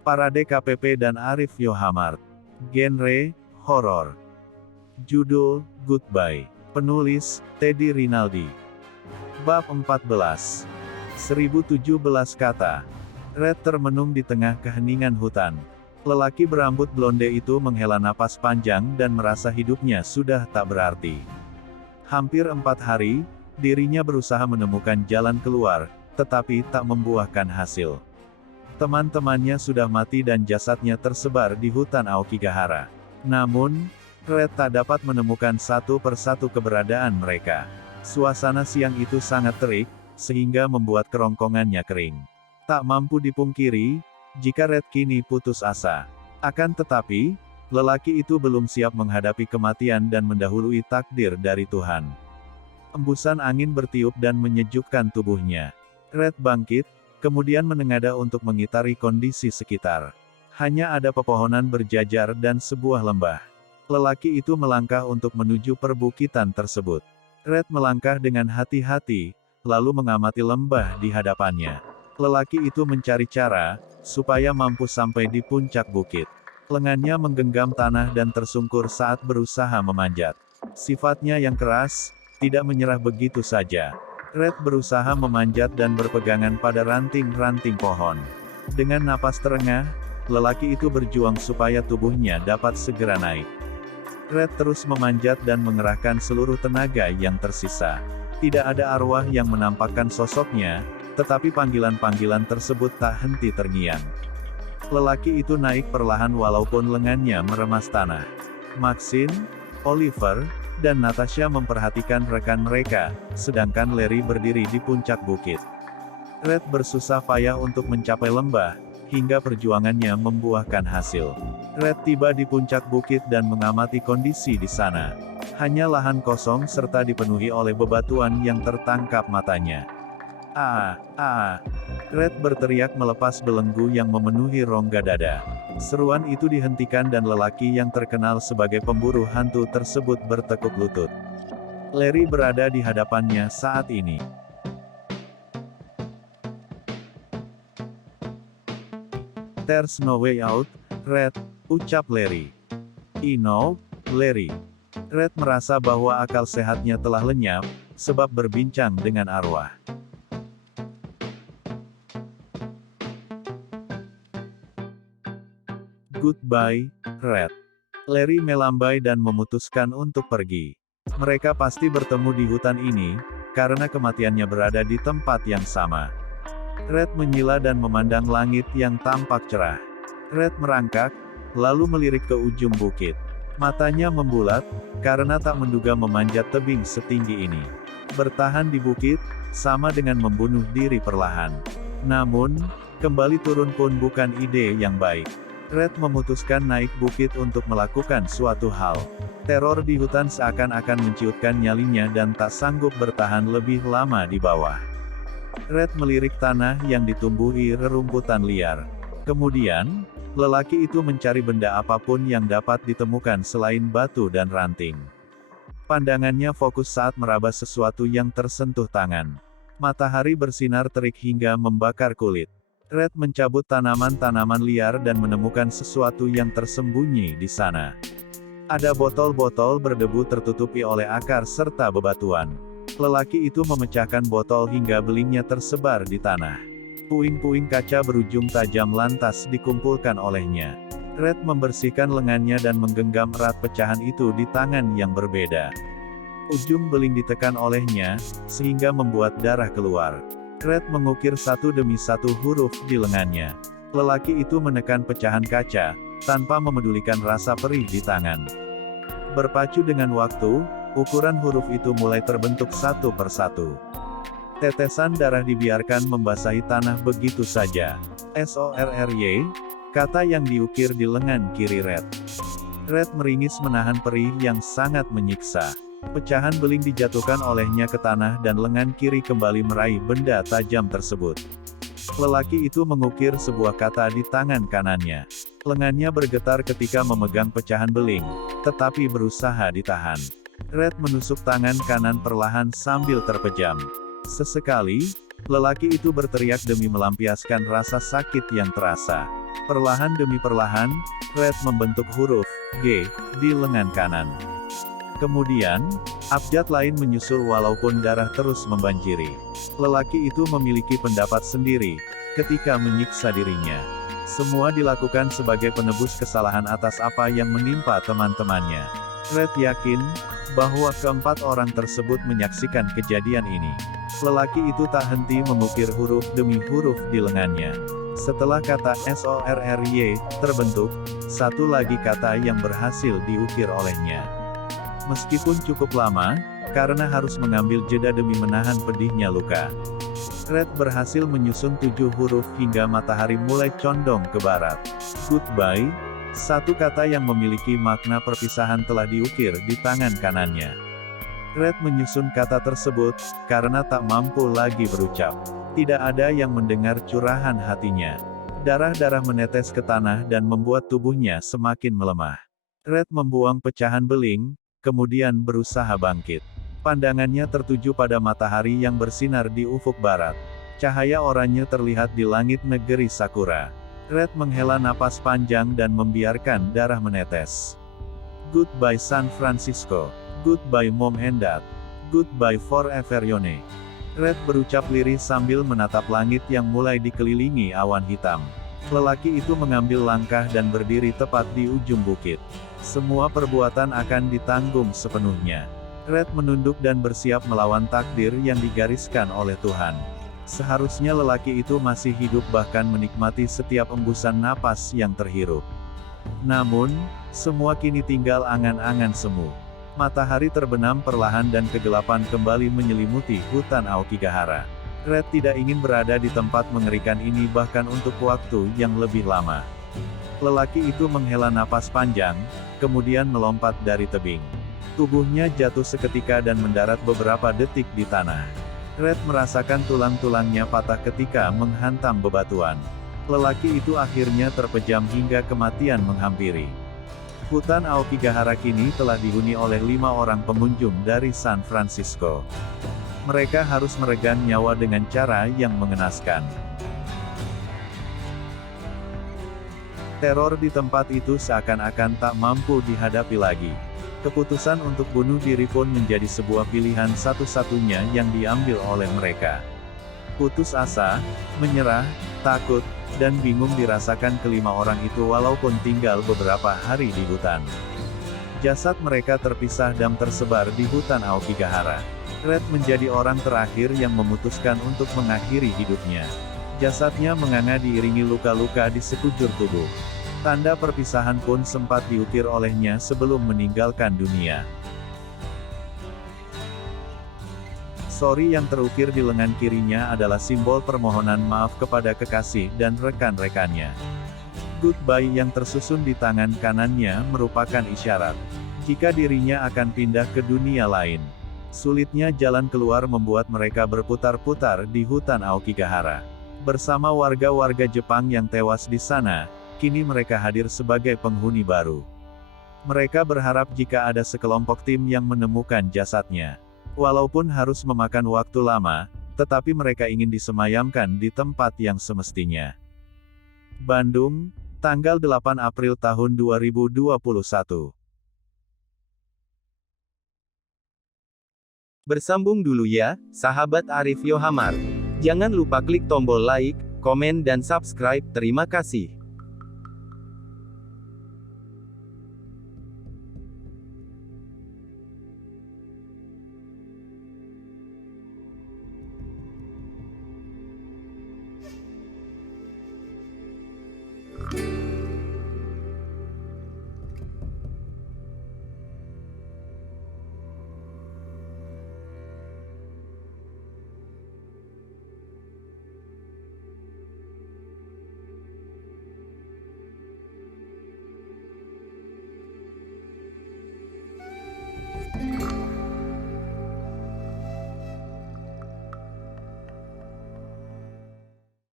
Parade KPP dan Arif Yohamart. Genre, horor. Judul, Goodbye. Penulis, Teddy Rinaldi. Bab 14. 1017 kata. Red termenung di tengah keheningan hutan. Lelaki berambut blonde itu menghela napas panjang dan merasa hidupnya sudah tak berarti. Hampir 4 hari, dirinya berusaha menemukan jalan keluar, tetapi tak membuahkan hasil. Teman-temannya sudah mati dan jasadnya tersebar di hutan Aokigahara. Namun, Red tak dapat menemukan satu persatu keberadaan mereka. Suasana siang itu sangat terik, sehingga membuat kerongkongannya kering. Tak mampu dipungkiri, jika Red kini putus asa. Akan tetapi, lelaki itu belum siap menghadapi kematian dan mendahului takdir dari Tuhan. Embusan angin bertiup dan menyejukkan tubuhnya. Red bangkit, kemudian menengadah untuk mengitari kondisi sekitar. Hanya ada pepohonan berjajar dan sebuah lembah. Lelaki itu melangkah untuk menuju perbukitan tersebut. Red melangkah dengan hati-hati, lalu mengamati lembah di hadapannya. Lelaki itu mencari cara, supaya mampu sampai di puncak bukit. Lengannya menggenggam tanah dan tersungkur saat berusaha memanjat. Sifatnya yang keras, tidak menyerah begitu saja. Red berusaha memanjat dan berpegangan pada ranting-ranting pohon. Dengan napas terengah, lelaki itu berjuang supaya tubuhnya dapat segera naik. Red terus memanjat dan mengerahkan seluruh tenaga yang tersisa. Tidak ada arwah yang menampakkan sosoknya, tetapi panggilan-panggilan tersebut tak henti terngiang. Lelaki itu naik perlahan walaupun lengannya meremas tanah. Maxine, Oliver, dan Natasha memperhatikan rekan mereka, sedangkan Larry berdiri di puncak bukit. Red bersusah payah untuk mencapai lembah, hingga perjuangannya membuahkan hasil. Red tiba di puncak bukit dan mengamati kondisi di sana. Hanya lahan kosong serta dipenuhi oleh bebatuan yang tertangkap matanya. Red berteriak melepas belenggu yang memenuhi rongga dada. Seruan itu dihentikan dan lelaki yang terkenal sebagai pemburu hantu tersebut bertekuk lutut. Larry berada di hadapannya saat ini. "There's no way out, Red," ucap Larry. "I know, Larry." Red merasa bahwa akal sehatnya telah lenyap, sebab berbincang dengan arwah. "Goodbye, Red." Larry melambai dan memutuskan untuk pergi. Mereka pasti bertemu di hutan ini, karena kematiannya berada di tempat yang sama. Red menyila dan memandang langit yang tampak cerah. Red merangkak, lalu melirik ke ujung bukit. Matanya membulat, karena tak menduga memanjat tebing setinggi ini. Bertahan di bukit, sama dengan membunuh diri perlahan. Namun, kembali turun pun bukan ide yang baik. Red memutuskan naik bukit untuk melakukan suatu hal. Teror di hutan seakan-akan menciutkan nyalinya dan tak sanggup bertahan lebih lama di bawah. Red melirik tanah yang ditumbuhi rerumputan liar. Kemudian, lelaki itu mencari benda apapun yang dapat ditemukan selain batu dan ranting. Pandangannya fokus saat meraba sesuatu yang tersentuh tangan. Matahari bersinar terik hingga membakar kulit. Red mencabut tanaman-tanaman liar dan menemukan sesuatu yang tersembunyi di sana. Ada botol-botol berdebu tertutupi oleh akar serta bebatuan. Lelaki itu memecahkan botol hingga belingnya tersebar di tanah. Puing-puing kaca berujung tajam lantas dikumpulkan olehnya. Red membersihkan lengannya dan menggenggam erat pecahan itu di tangan yang berbeda. Ujung beling ditekan olehnya, sehingga membuat darah keluar. Red mengukir satu demi satu huruf di lengannya. Lelaki itu menekan pecahan kaca, tanpa memedulikan rasa perih di tangan. Berpacu dengan waktu, ukuran huruf itu mulai terbentuk satu persatu. Tetesan darah dibiarkan membasahi tanah begitu saja. "SORRY," kata yang diukir di lengan kiri Red. Red meringis menahan perih yang sangat menyiksa. Pecahan beling dijatuhkan olehnya ke tanah dan lengan kiri kembali meraih benda tajam tersebut. Lelaki itu mengukir sebuah kata di tangan kanannya. Lengannya bergetar ketika memegang pecahan beling, tetapi berusaha ditahan. Red menusuk tangan kanan perlahan sambil terpejam. Sesekali, lelaki itu berteriak demi melampiaskan rasa sakit yang terasa. Perlahan demi perlahan, Red membentuk huruf G di lengan kanan. Kemudian, abjad lain menyusul walaupun darah terus membanjiri. Lelaki itu memiliki pendapat sendiri ketika menyiksa dirinya. Semua dilakukan sebagai penebus kesalahan atas apa yang menimpa teman-temannya. Red yakin bahwa keempat orang tersebut menyaksikan kejadian ini. Lelaki itu tak henti mengukir huruf demi huruf di lengannya. Setelah kata SORRY terbentuk, satu lagi kata yang berhasil diukir olehnya. Meskipun cukup lama, karena harus mengambil jeda demi menahan pedihnya luka. Red berhasil menyusun 7 huruf hingga matahari mulai condong ke barat. Goodbye, satu kata yang memiliki makna perpisahan telah diukir di tangan kanannya. Red menyusun kata tersebut, karena tak mampu lagi berucap. Tidak ada yang mendengar curahan hatinya. Darah-darah menetes ke tanah dan membuat tubuhnya semakin melemah. Red membuang pecahan beling, kemudian berusaha bangkit. Pandangannya tertuju pada matahari yang bersinar di ufuk barat. Cahaya oranye terlihat di langit negeri Sakura. Red menghela napas panjang dan membiarkan darah menetes. Goodbye San Francisco. Goodbye Mom and Dad. Goodbye forever Yone. Red berucap lirih sambil menatap langit yang mulai dikelilingi awan hitam. Lelaki itu mengambil langkah dan berdiri tepat di ujung bukit. Semua perbuatan akan ditanggung sepenuhnya. Red menunduk dan bersiap melawan takdir yang digariskan oleh Tuhan. Seharusnya lelaki itu masih hidup bahkan menikmati setiap embusan napas yang terhirup. Namun, semua kini tinggal angan-angan semu. Matahari terbenam perlahan dan kegelapan kembali menyelimuti hutan Aokigahara. Red tidak ingin berada di tempat mengerikan ini bahkan untuk waktu yang lebih lama. Lelaki itu menghela napas panjang, kemudian melompat dari tebing. Tubuhnya jatuh seketika dan mendarat beberapa detik di tanah. Red merasakan tulang-tulangnya patah ketika menghantam bebatuan. Lelaki itu akhirnya terpejam hingga kematian menghampiri. Hutan Aokigahara kini telah dihuni oleh 5 orang pengunjung dari San Francisco. Mereka harus meregang nyawa dengan cara yang mengenaskan. Teror di tempat itu seakan-akan tak mampu dihadapi lagi. Keputusan untuk bunuh diri pun menjadi sebuah pilihan satu-satunya yang diambil oleh mereka. Putus asa, menyerah, takut, dan bingung dirasakan kelima orang itu walaupun tinggal beberapa hari di hutan. Jasad mereka terpisah dan tersebar di hutan Aokigahara. Red menjadi orang terakhir yang memutuskan untuk mengakhiri hidupnya. Jasadnya menganga diiringi luka-luka di sekujur tubuh. Tanda perpisahan pun sempat diukir olehnya sebelum meninggalkan dunia. Sori yang terukir di lengan kirinya adalah simbol permohonan maaf kepada kekasih dan rekan-rekannya. Goodbye yang tersusun di tangan kanannya merupakan isyarat jika dirinya akan pindah ke dunia lain. Sulitnya jalan keluar membuat mereka berputar-putar di hutan Aokigahara. Bersama warga-warga Jepang yang tewas di sana, kini mereka hadir sebagai penghuni baru. Mereka berharap jika ada sekelompok tim yang menemukan jasadnya. Walaupun harus memakan waktu lama, tetapi mereka ingin disemayamkan di tempat yang semestinya. Bandung, tanggal 8 April tahun 2021. Bersambung dulu ya, sahabat Arif Yohamar. Jangan lupa klik tombol like, komen dan subscribe. Terima kasih.